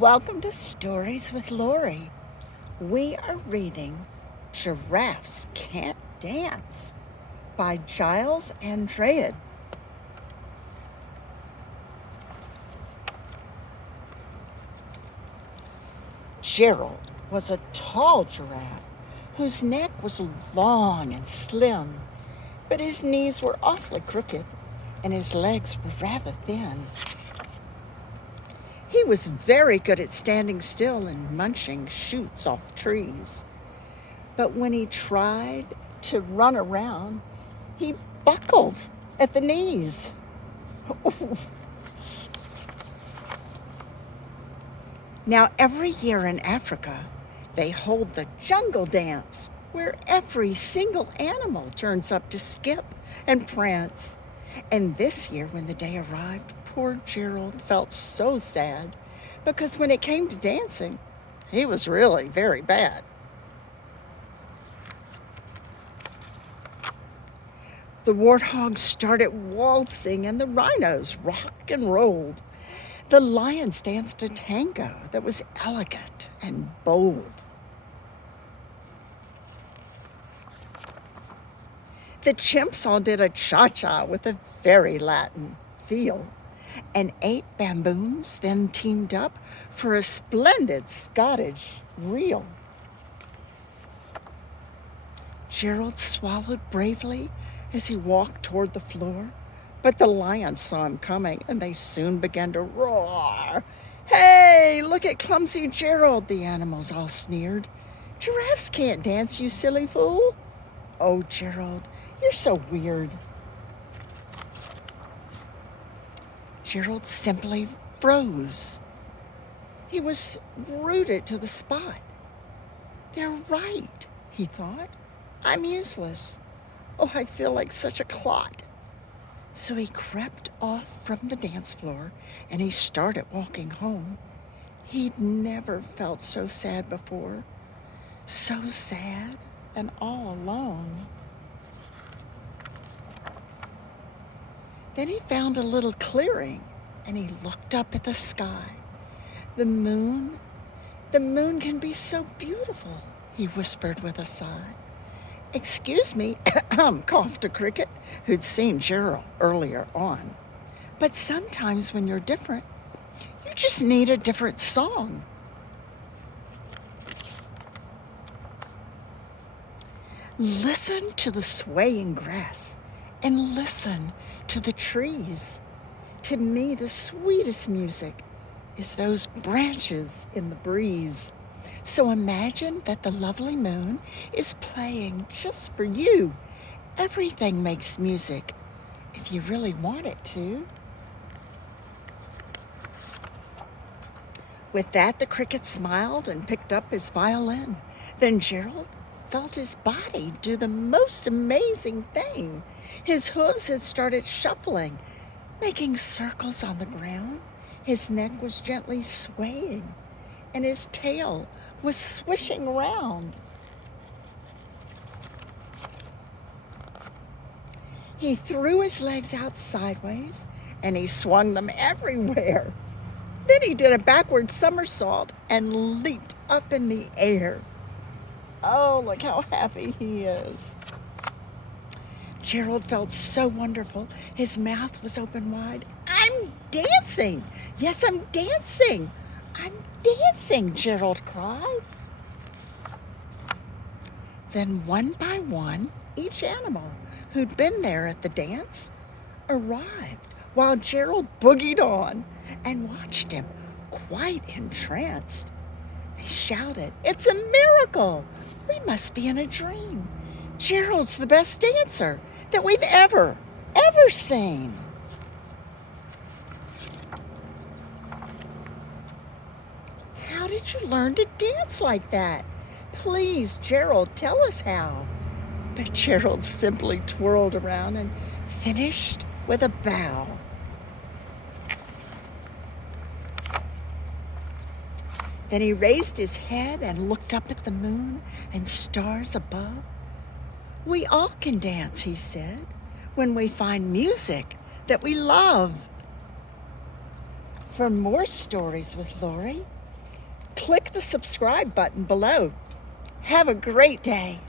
Welcome to Stories with Lori. We are reading Giraffes Can't Dance by Giles and Andreae. Gerald was a tall giraffe whose neck was long and slim, but his knees were awfully crooked and his legs were rather thin. He was very good at standing still and munching shoots off trees. But when he tried to run around, he buckled at the knees. Now, every year in Africa, they hold the jungle dance, where every single animal turns up to skip and prance. And this year, when the day arrived, poor Gerald felt so sad, because when it came to dancing, he was really very bad. The warthogs started waltzing and the rhinos rocked and rolled. The lions danced a tango that was elegant and bold. The chimps all did a cha-cha with a very Latin feel, and 8 baboons then teamed up for a splendid Scottish reel. Gerald swallowed bravely as he walked toward the floor, but the lions saw him coming and they soon began to roar. "Hey, look at clumsy Gerald," the animals all sneered. "Giraffes can't dance, you silly fool." "Oh, Gerald, you're so weird." Gerald simply froze. He was rooted to the spot. "They're right," he thought. "I'm useless. Oh, I feel like such a clot." So he crept off from the dance floor and he started walking home. He'd never felt so sad before. So sad and all alone. Then he found a little clearing and he looked up at the sky. The moon can be so beautiful," he whispered with a sigh. "Excuse me," coughed a cricket who'd seen Gerald earlier on. "But sometimes when you're different, you just need a different song." Listen to the swaying grass and listen to the trees. To me, the sweetest music is those branches in the breeze. So imagine that the lovely moon is playing just for you. Everything makes music if you really want it to. With that, the cricket smiled and picked up his violin. Then Gerald felt his body do the most amazing thing. His hooves had started shuffling, making circles on the ground. His neck was gently swaying, and his tail was swishing around. He threw his legs out sideways, and he swung them everywhere. Then he did a backward somersault and leaped up in the air. Oh, look how happy he is. Gerald felt so wonderful. His mouth was open wide. "I'm dancing! Yes, I'm dancing! I'm dancing!" Gerald cried. Then one by one, each animal who'd been there at the dance arrived while Gerald boogied on and watched him quite entranced. They shouted, "It's a miracle! We must be in a dream. Gerald's the best dancer that we've ever seen." "How did you learn to dance like that? Please, Gerald, tell us how." But Gerald simply twirled around and finished with a bow. Then he raised his head and looked up at the moon and stars above. "We all can dance," he said, "when we find music that we love." For more stories with Lori, click the subscribe button below. Have a great day.